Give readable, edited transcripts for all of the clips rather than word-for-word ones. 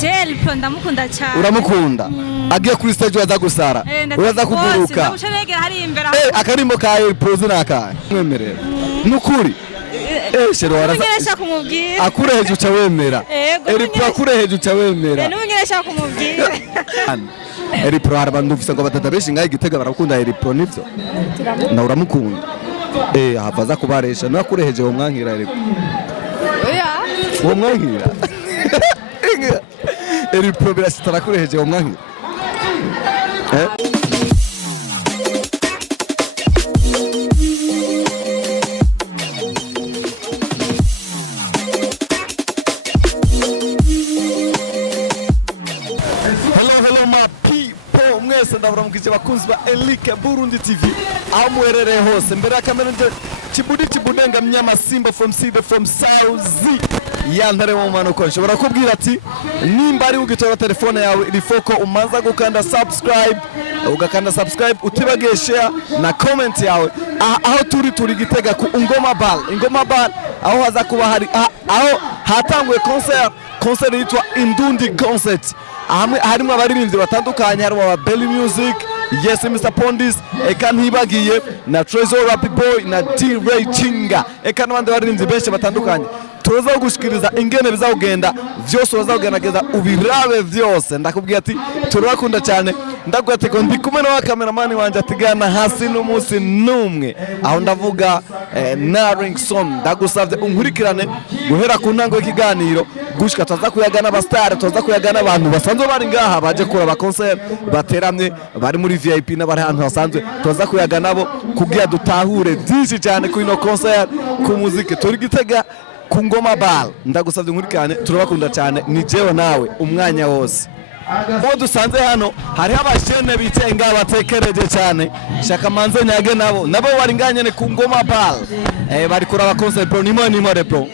Gel pro ndamukunda cyane. Uramukunda? Agiye kuri stage waza gusara. Uraza kuguruka. Ndagushegera hari imbere. Akarimbo ka pro zinaka. Mwemerera. Nukuri. Shero waraza. Nungeresha kumubwira. Akureheje uca wemera. Eri pro akureheje uca wemera. Nungeresha kumubwira. Eri pro harabandi ufise ngo batatabeshi ngaye Gitega barakunda eri pro nivyo. Na uramukunda. Havaza kubaresha nakureheje wo mwankira eri. Oya. Wo mwankira. Eri pro birasitara kureheje wo mwankira. Hello my people, mwese ndabaramukije bakunzi ba Elike Burundi TV aho muherereye hose mbere ya kamera nje Kibudenga mnyama Simba from South yantare mu manuko nshobora kubwira ati nimba ari ugitora telefone yawe ilifoko umanza gukanda subscribe utibagiye share na comment yawe aho turi Gitega ku Ingoma Bar aho haza kuba hari aho hatangwe concert yitwa Indundi concert harimo abaririmbyi batandukanye harimo aba Belly Music, yes Mr Pondis, eka ntibagiye na Trezor Rap Boy na D-Ray Chinga, eka n'abandi baririmbyi benshi batandukanye. Tuza gushikiriza ingene bizagenda vyose bazagerageza ubirabe vyose. Ndakubwiye ati turabakunda cyane, ndakubwiye ati ko ndi kumwe na cameraman wanje atigana hasi n'umunsi numwe aho ndavuga Naringson. Ndagusavye unkurikirane guhera ku ntango y'ikiganiro gushika tuza kuyagana abastar, tuza kuyagana abantu basanzwe bari ngaha baje kura ba concert bateramye bari muri VIP n'abari hantu hasanzwe tuza kuyagana nabo kugira dutahure byinshi cyane ku ino concert ku muziki turi Gitega ku Ngoma Bar. Ndagusavye nkurikirane turabakunda cyane ni jewe nawe umwanya wose. Mo dusanze hano hari abashene bitenga batekereje cyane shaka manze nyage nabo bari nganye ku Ngoma Bar bari kuraba concert pro nimo repro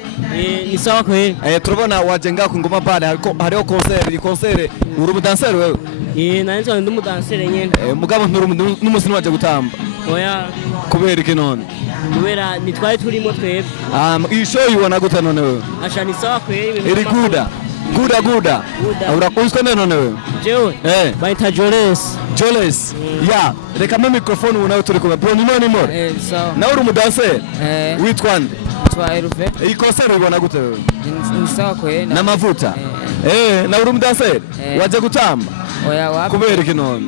ni sawa kweli turabona waje nga ku Ngoma Bar hariho concert uri umudanseri wewe nanzo ndi umudanseri nyene mugabo n'umusini waje gutamba oya kubera iki none kubera nitwari turimo twebwe iyi show yibona gute none wewe asha ni sawa kweli iri guda urakunzwe none wewe jewe baita Joles ya reka mu microphone unawe turi kumwe bro nimo sawa nawe uri umudanseri witwa nde Twaeruve iyi concert ubona gute wewe ni sawa kweli na mavuta nawe uri umudanseri waje gutamba oya wapi kubera iki none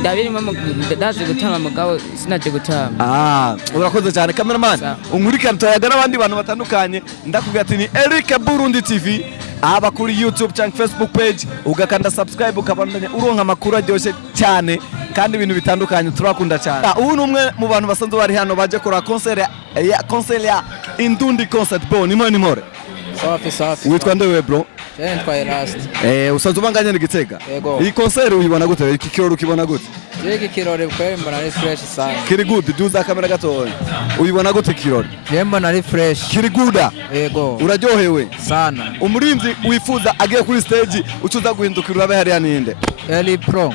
ndabiri mama ndaje gutamba mugabo sinaje gutamba urakoze cyane cameraman unkurikirana tuyaga n'abandi bantu batandukanye ndakubwira ati ni Elike Burundi TV aba kuri YouTube cyangwa Facebook page ugakanda subscribe ukabandanya uronka amakuru aryoshye cyane kandi ibintu bitandukanye turakunda cyane. Ubu numwe mu bantu basanzwe bari hano baje kora concert ya Indundi concert bro nimore safi witwa ndewe bro Twa Elast usanzwe ubanganye ni Gitega iyi concert uyibona gute iki kirori ukibona gute iki kirori kweli mbona ari fresh sana kiri good duza kamera gatoya uyibona gute kirori mbona ari fresh kiri good yego uraryohewe sana umurinzi wifuza agiye kuri stage ucuza guhindukira urabe hari yaninde Eli Pro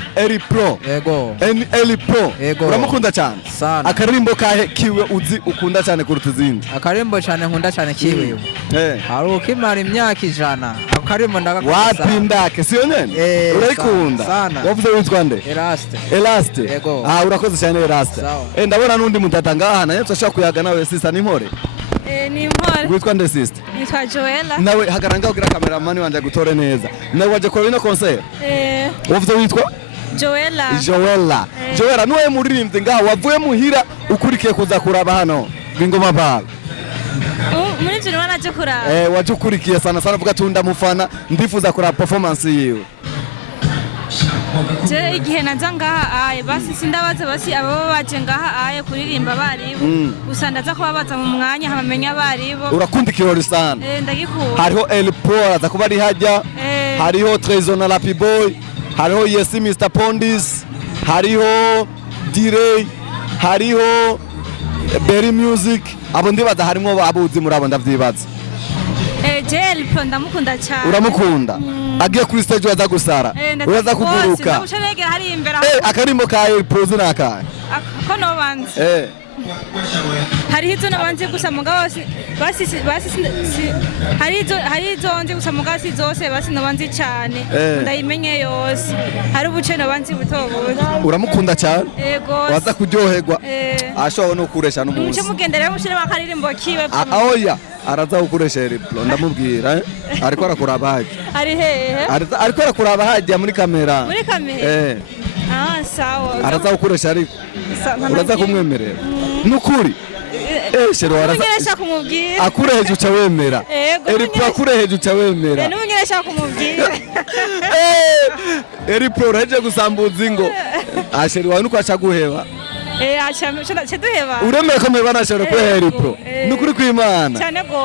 yego Eli Pro uramukunda cyane sana akarimbo kahe kiwe uzi ukunda cyane kuruta izindi akarimbo cyane nkunda cyane kiwe hari ukimara imyaka 100 akarimbo ndagakunda wapi ndake siyo nyene urayikunda wavuze witwa nde Elaste yego urakoze cyane Elaste ndabona nundi mutata ngaha naye twashaka kuyaga nawe sister nimpore nimpore witwa nde sister nitwa Joella nawe hagaranga ugira cameraman wanje gutore neza nawe waje kora ino concert wavuze witwa Joella nuwe muririmbyi ngaha wavuye muhira ukurikiye kuza kuraba hano Ingoma Bar muri jino wanaje kuraba waje ukurikiye sana vuga tunda mufana ndifuza kuraba performance yiwe je igihe naza ngaha basi sindabaza basi abo baje ngaha kuririmba baribo gusa ndaza kubabaza mu mwanya hamenya baribo urakunda ikirori sana ndagikunda hariho El Pro aza kuba ari hajya hariho Trezor na Rap Boy hariho yes Mr Pondis hariho D-Ray hariho Belly Music abo ndibaza harimo abuzi muri abo ndavyibaza Gel pro ndamukunda cyane uramukunda agiye kuri stage waza gusara uraza kuguruka ndagushegera hari imbere akarimbo ka pro zinaka ko nobanze hariho izo nabanze gusa mugabo hari izo nzi gusa mugabo si zose basi nabanze cyane ndayimenye yose hari ubuce nabanze buto buto uramukunda cyane yego waza kuryoherwa ashobora no kuresha n'umunsi muce mugendera mushire bakaririmbo kiwe oya araza gukoresha replo ndamubwira ariko aраkuraba haje ari hehe ariko aраkuraba haje muri kamera sawa araza gukoresha ariko uraza kumwemerera nukuri shero araza kumubwira akureheje uca wemera replo akureheje uca wemera n'umunyeresha kumubwira replo uraje gusambuza ingo asheri wawe nuko acaguheba uremeye ko mubana ashobora kuhera replo nukuri kw'Imana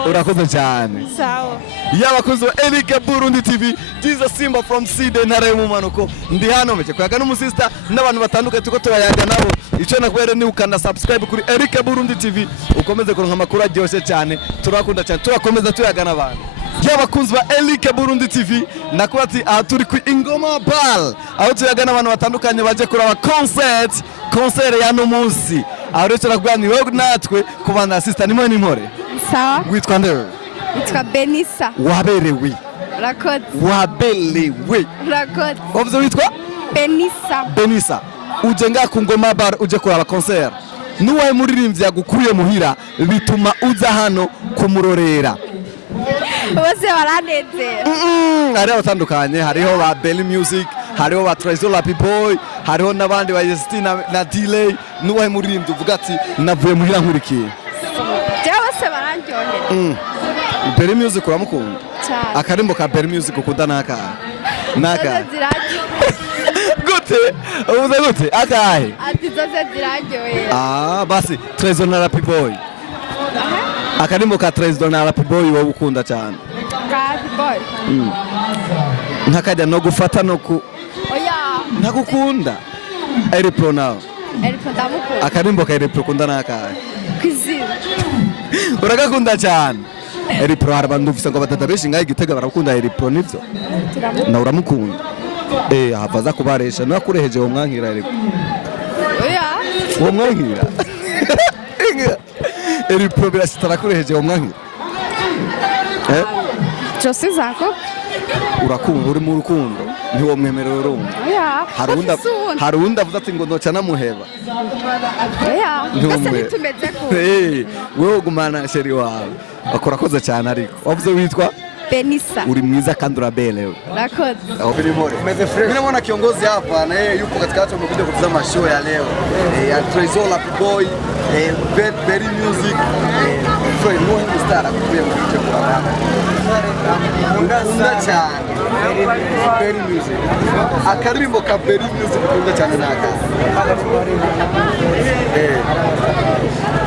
urakoze cyane sawa y'abakozi ba Elike Burundi TV Jesus Simba from Side ntara y'umumanuko ndi hano meke kwaga n'umusista n'abantu batandukanye tuko tubayaga nabo ico nakwere ni ukanda subscribe kuri Elike Burundi TV ukomeze kuronka amakuru aryoshe cyane turakunda cyane turakomeza tuyaga n'abantu y'abakunzi ba Elike Burundi TV nakubati aha turi ku Ingoma Ball aho tuyaga n'abantu batandukanye baje kuraba concert ya no munsi aho rero turakuganira natwe kubana sister nimwe nimore sawa witwa ndero Witwa Benissa. Waberewe. Rakoze. Waberewe. Rakoze. Wavuze witwa? Benissa. Benissa. Uje nga ku Ngoma Bar uje kuraba concert. Nuwaye muririmbyi yagukuye muhira bituma uza hano kumurorera. Bose baranezera. Hariho batandukanye, hariho ba Belly Music, hariho ba Trezor La Boy, hariho nabandi ba Justina na Delay. Nuwaye muririmbyi uvuga ati navuye muhira nkurikiye. Bose barandyohera. Belly Music uramukunda? Cyane. Akarimbo ka Belly Music ukunda naka? Naka. Gute? Uvuze gute? Akahe? Ati zose ziraryohera. Basi Trezor na La Boy. Akarimbo ka Trezor na La Boy wowe ukunda cyane. Ka Boy. Ntakajya no gufata no ku Oya. Ntakukunda. Eripro nawe. Eripro ndamukunda. Akarimbo ka Eripro ukunda nakahe? Kwizina. Uragakunda cyane. Eripro harabandi ufise ngo batata benshi ngaye Gitega barakunda Eripro nivyo. Na uramukunda. Havaza kubaresha no kureheje wo mwankira Eripro. Oya. Wo mwankira. Eripro birasitara kureheje wo mwankira. Jose zako? Urakunda uri mu rukundo ntiwo mwemerero rumwe. Oya. Harunda avuze ati ngo ndoca namuheba. Oya. Kase nitumeze ko. Wewe gumana sheri wawe. Akorakoze cyane ariko. Wavuze witwa Benissa. Uri mwiza kandi urabelewe. Rakoze. Umeze fresh. Mimi naona kiongozi hapa na yeye yupo katika watu wamekuja kutazama show ya leo. Ya Trezor La Boy, Belly Music, Fred Muhimu Star akuye mu gice kwa bana. Unda cyane. Belly Music. Akarimbo ka Belly Music unda cyane naka.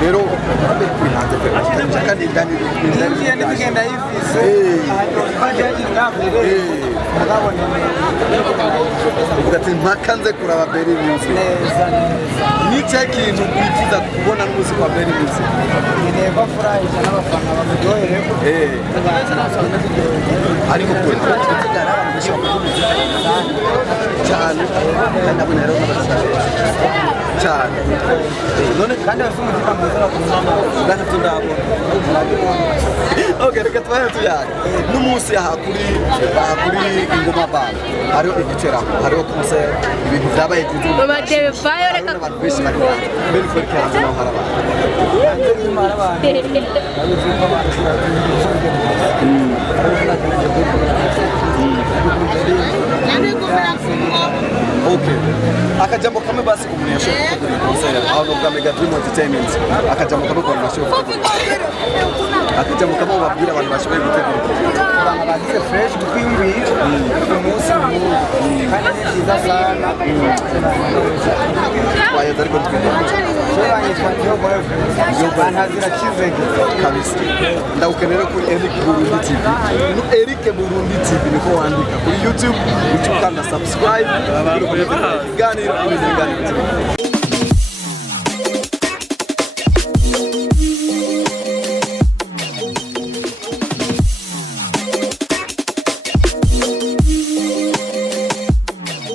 Rero kwihanze pe. Kandi ndani ndagenda hivi. Ugati mpakanze kuraba Belly Music. Nicha kintu kwifuza kubona n'umuziki wa Belly Music. Neba furahisha n'abafana bamudohere. Ariko kuri cyane kandi abona rero cyane none Kandi bafite umutima mwiza bakunda gatatu ndabo okay reka twaye tuyaga n'umunsi kuri Ingoma Bar hariho igicera hariho concert ibintu byabaye byinshi Babadewe fayo reka bisi bari bari for kaza no haraba Okay. Akajambo kamwe basi kumunyesha concert au no Mega Dream Entertainment akajambo kamwe kwa show akajambo kamwe babwira abantu bashoboye gutegura abantu bagize fresh twimbiye umunsi kandi ni byiza sana waye dariko twimbiye cyane twangiye boyfriend ntazira kizege kabisa ndawukenera kuri Elike Burundi TV no Elike Burundi TV niko wandika kuri YouTube ukanda subscribe kuganira